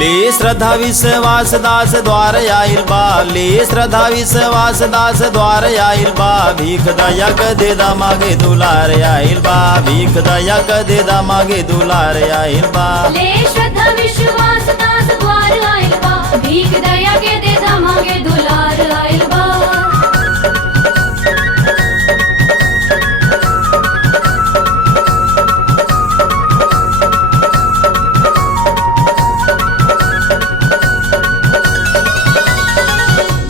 ले श्रद्धा विश्वास दास द्वार आइल बा, ले श्रद्धा विश्वास दास द्वार आइल बा। भीख दया क देदा मागे दुलार आइल बा, भीख दया क देदा मागे दुलार आइल बा। ले श्रद्धा विश्वास दास द्वार आइल बा, भीख दया के देदा मागे दुलार आइल बा।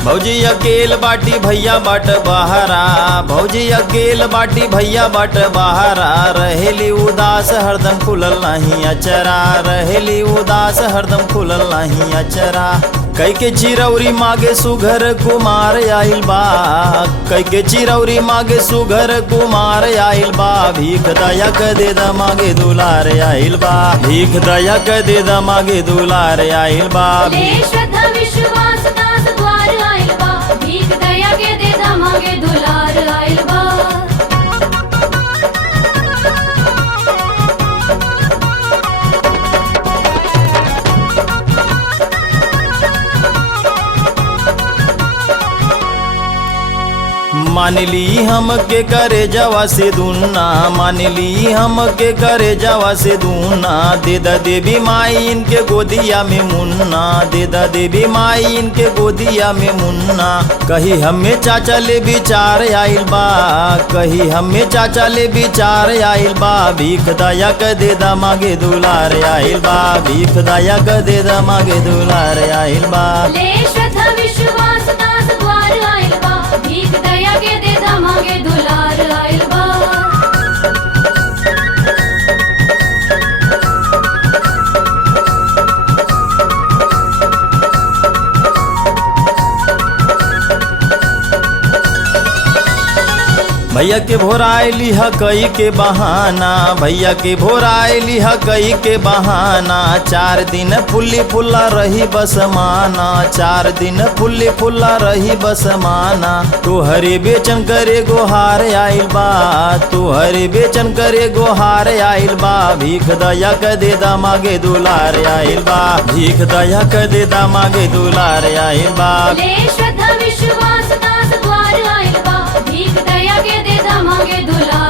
भौजी अकेल बाटी भैया बाट बहारा, भौजी अकेल बाटी भैया बाट बहारा। रहेली उदास हरदम खुलल नहीं अचरा, रहेली उदास हरदम खुलल नहीं अचरा। कई के चिरौरी मागे सुघर कुमार आइल बा, कई के चिरौरी मागे सुघर कुमार आइल बा। भीख दया क देदा मागे दुलार आइल बा, भीख दया क देदा मागे दुलार आइल बा। ले श्रद्धा विश्वास दास द्वार आइल बा, भीख दया के देदा मागे दुलार आइल बा। मान ली हम के करे जवा से दूना, मान ली हम के करे जवा से दूना। देदा देवी माई इनके गोदिया में मुन्ना, देदा देवी माई इनके गोदिया में मुन्ना। कही हमें चाचा ले विचार आइल बा, कही हमें चाचा ले विचार आइल बा। भीख दया क देदा मागे दुलार आइल बा, भीख दया क देदा मागे दुलार आइल बा। ले श्रद्धा विश्वास दास द्वार आइल बा, भीख दया के देदा मागे दुलार आइल बा। भैया के भोराइली ह कई के बहाना, भैया के भोराइली ह कई के बहाना। 4 दिन फुल्ली फुल्ला रही बसमाना, 4 दिन फुल्ली फुल्ला रही बसमाना। तोहरे बेचन करे गोहार आइल बा, तोहरे बेचन करे गोहार आइल बा। भीख दया क देदा मागे दुलार आइल बा, भीख दया क देदा मागे दुलार आइल बा। ले श्रद्धा विश्वास दास द्वार आइल बा, भीख दया के देदा मागे दुलार